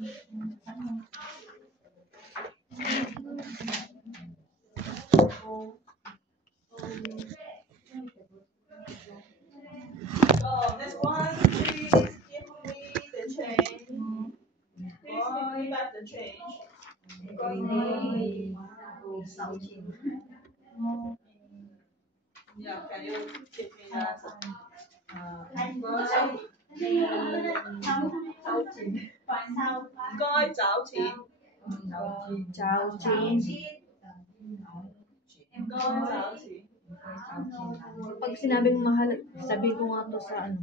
So next one, please give me the change. Please give me back the change. Yeah, can you give me that? Gói cháo chín. Chào chị. Gói cháo chín. Pag sinabing mahal, sabi ko nga to sa ano.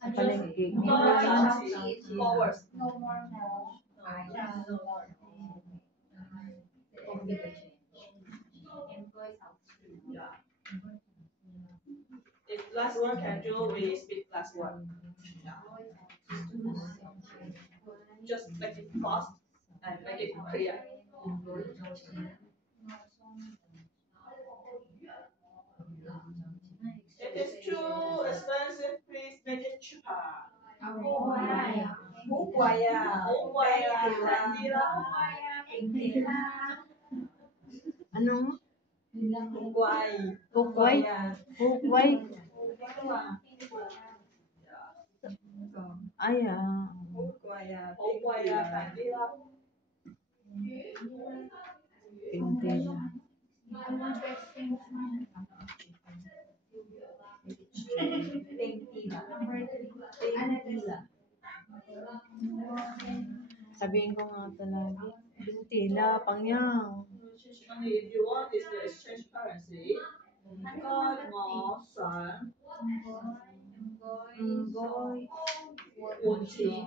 Sa palengke. Gói cháo chín. Forward. If last word can do, we speak last word. Yeah. Just make it fast and make it clear. If it's too expensive, please make it cheaper. Hú quầy à. Hú quầy à, làm đi đó. Ano? Hú quầy. Hukway? Hukway? Ay, Hú quầy à. Hú quầy à, làm đi đó. Pintila. Sabihin ko nga ito lagi. Pintila, pangyang. If you want this to exchange currency, gói ngõ soạn gói ngõ soạn buồn chín.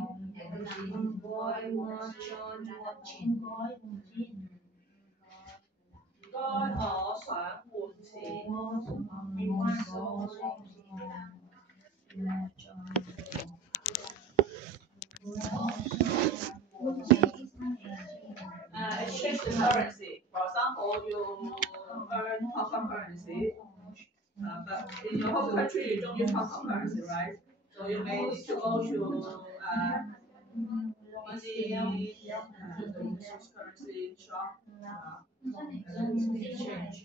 Exchange the currency. For example, you earn Hong Kong currency, but in your home country you don't use Hong Kong currency, right? So you may need to go to money currency shop. Exchange.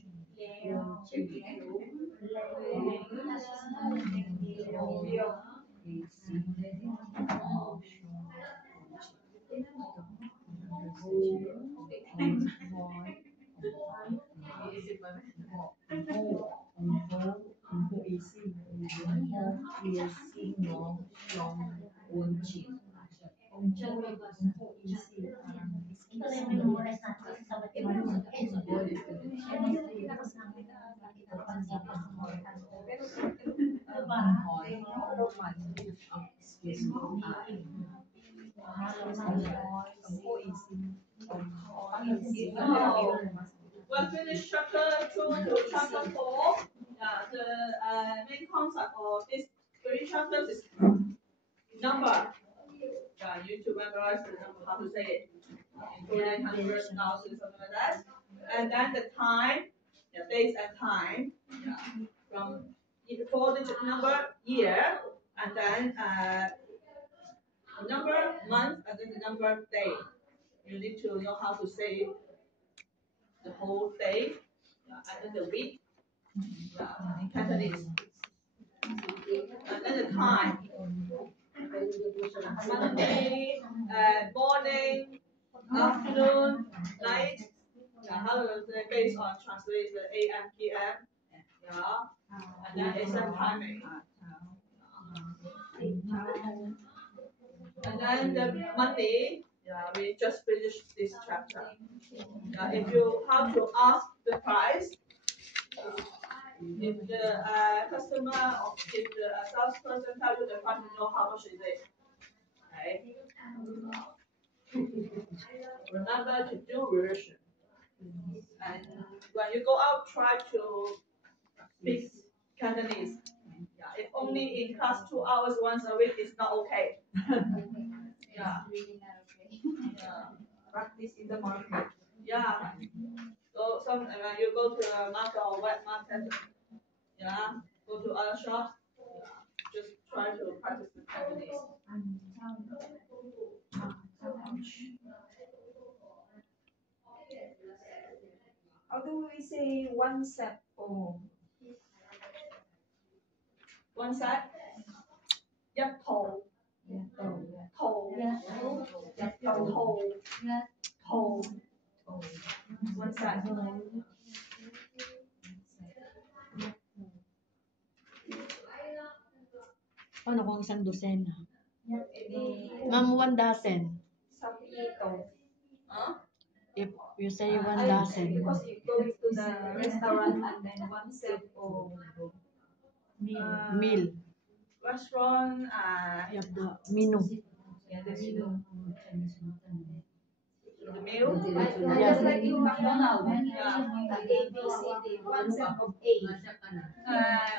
We'll finish chapter 2 to chapter 4. The main concept of this 3 chapters is number. You need to memorize the number, how to say it, including hundreds, thousands, something like that. And then the time, dates and time, from the 4-digit number, year, and then number, month, and then the number, day. You need to know how to say the whole day, and then the week, in Cantonese. And then the time. Monday, morning, afternoon, night. How to say based on translate the AM, PM. And then exam timing. And then the Monday, we just finished this chapter. If you have to ask the price, if the customer or if the salesperson tell you the price, you know how much is it. Okay. Remember to do revision. And when you go out, try to speak Cantonese. If only in class 2 hours once a week, it's not okay. Practice in the market. So when you go to a market or wet market, go to other shops, just try to practice the Cantonese. do we say one set? Oh, one set. 一套 套one set. Paano kung isang dosena? Edi Ma'am, 1 dozen. 10. Huh? If you say 1 Ay, dozen. because you go to the restaurant and then one set of Meal. Restaurant, You have the menu. yeah, the menu. The meal. Yeah. just like in McDonald's. Yeah. The A, B, C, D. One set of A.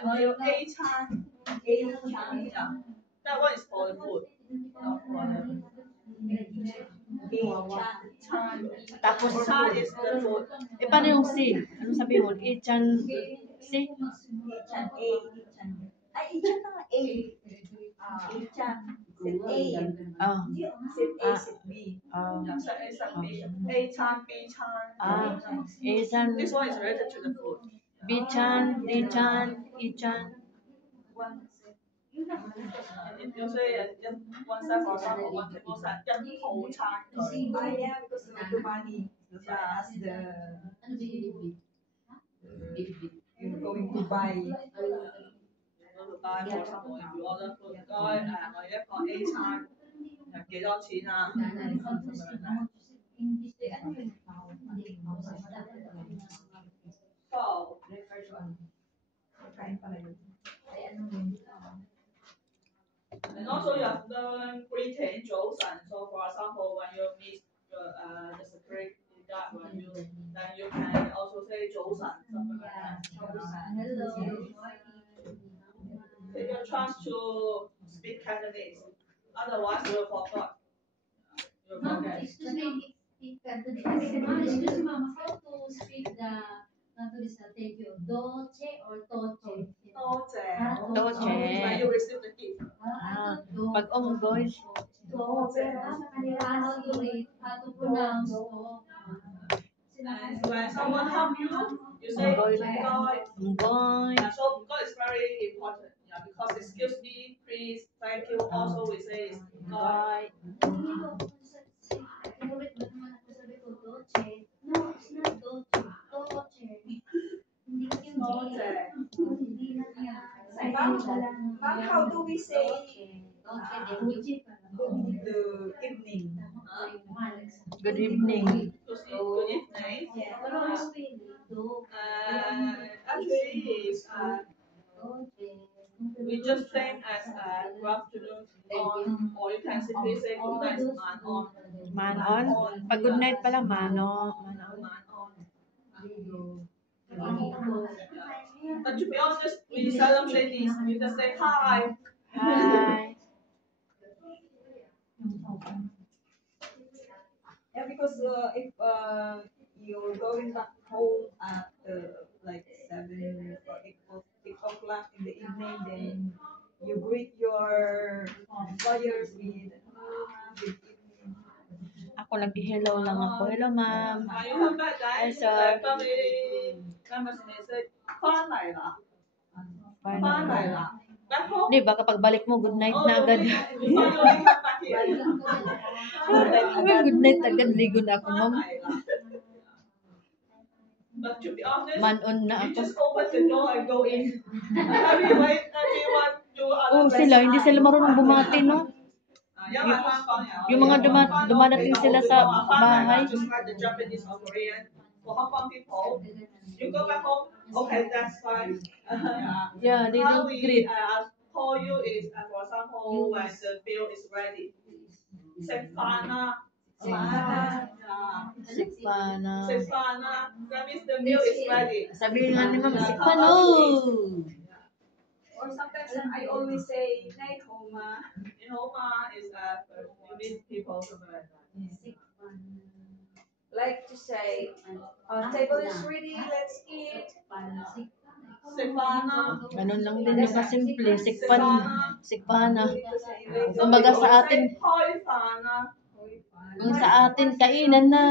我要 A 餐 A 餐 yeah. That one is for the food. Not for the A 餐 Tapos, chan is the food. eh, paano yung C? Ano sabi mo? Ichan C? Ichan A, Ichan. Ay, Ichan na nga, A. Ichan. Set A. Ah. Set A, set B. Yeah, so A chan B. A chan, B chan. Ah. Ichan, This one is related to the food. B-chan, D-chan, E-chan. One set. If you say just one set, for example, one table set, 一套餐具。 Ah, yeah, because of the money. That's why I asked you're going to buy. To buy for example, if you order food, 唔該我一個 A 餐幾多錢啊？ So Kain pala yun. and also you have learned greeting 早晨. So for example, when you meet the security guard, then you can also say 早晨, something like that. Take your chance to speak Cantonese. Otherwise, you will forget. You'll forget. Excuse me, ma'am. How to speak the thank you? Doce or toce? 多謝. Toce. When you receive the gift. Ah. Pag onggoy. How to read? How to pronounce? And when someone help you, you say Onggoy. Onggoy. Onggoy. Yeah, so Onggoy is very important. Yeah, because excuse me, please, thank you. Also, we say is Onggoy. Favorite ba naman ako sabi ko, Doce? No, it's not Doce. Toce. Hindi ko yung Toce. Hindi na niya. Ma'am, how do we say Doce, Doce. the evening? Good evening. Good evening. Yeah. Pero ang spelling, do. Actually, is we just same as good afternoon on, or you can simply say good night man on. Man on. Pag good night pala, mano. Mano. Man on. But to be honest, we seldom say this. We just say hi. Hi. Yeah, because if you're going back home at like 7 or 8 o'clock in the evening, then you greet your employers with good evening. Ako nag-hello lang ako. Hello, ma'am. When you come back, Hi, guys, sir. family members may say 翻嚟啦， Fine. 翻嚟啦。Back home. Di ba kapag balik mo, good night na agad. Finally come back here. Good night agad. Ligo na ako, ma'am. But to be honest, Man-on na you ako. just open the door and go in. Everyone do other Oh, sila. Hindi sila marunong bumati, no? Yung mga dumadating sila sa bahay. Just like the Japanese or Korean. For Hong Kong people, you go back home, okay, that's fine. Yeah, they How don't we greet. call you is, for example, when the bill is ready. Sefana. Sikpana. Sefana. That means the meal is ready. Sabi nga ni ma'am, sikpano. Or sometimes I always say night home. In Homa is you meet people something like that. Like to say, table is ready, let's eat. Sefana. Ganun lang din yung kasimple. Sikpana. Dito sa Kumbaga sa atin, Hoi Fana. Kung sa atin, kainan na.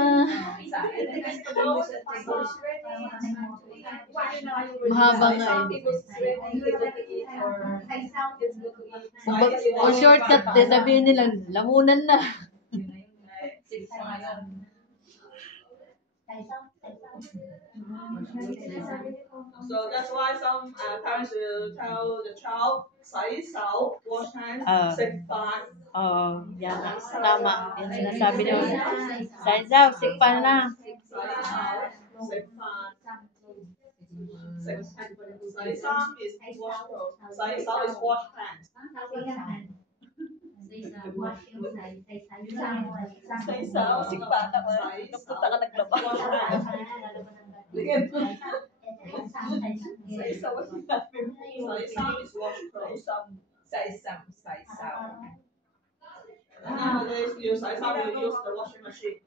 Mahaba nga Some eh. people straight able to eat or it's good to eat. Kung shortcut, din sabihin nila, lamunan na. So that's why some parents will tell the child, 洗手, wash hands, 食飯. Oo, yan. Tama. Yan sinasabi niyo. Saisaw, sikpan na. 洗飯. 洗衫 is wash clothes. 洗手 is wash hands. 洗手, 食飯得啦. 洗手 ka naglaba. Wash hands. 洗手 is wash clothes. 洗手. And nowadays, you 洗衫 you use the washing machine.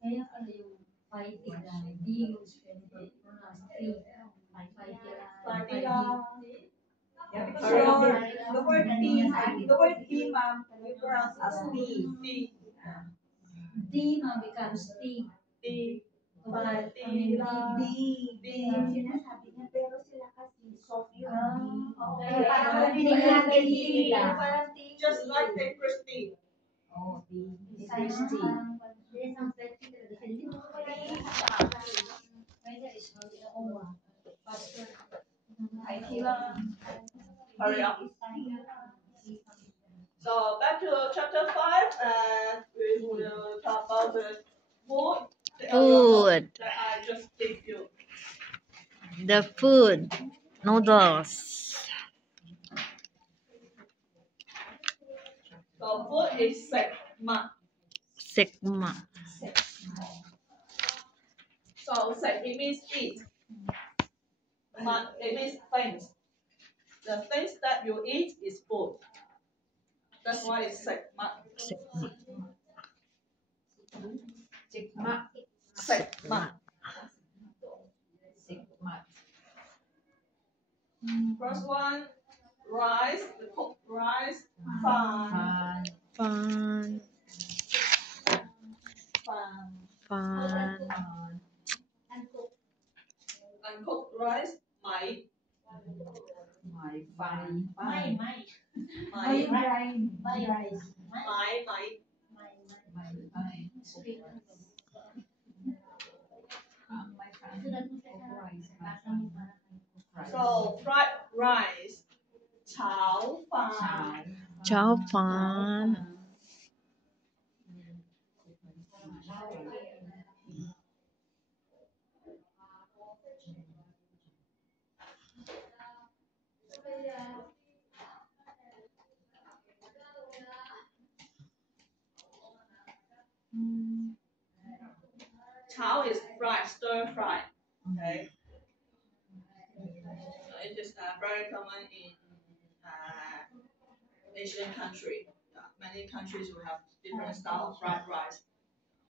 Kaya pala yung fighting na hindi yung Yeah, because the word tea, ma'am, you pronounce as tea. D becomes T. But Sinasabi niya, pero sila kasi soft yun. Okay. Parang tea. Just like paper tea. Oh, tea. Hurry up. So back to chapter 5, and we will talk about the food. The area Food. that I just gave you. The food. Noodles. So food is segma. Sikma. So seg it means eat. Ma it means things. The things that you eat is food. That's why it's segma. Sikma. Segma. First one, rice, the cooked rice, fan, Fun. fan, Fun. uncooked rice, mai, mai, So fried rice, chao fan, Chow fan. chao is fried, stir fried. Okay. So it is very common in Asian country. Many countries will have different style of fried rice.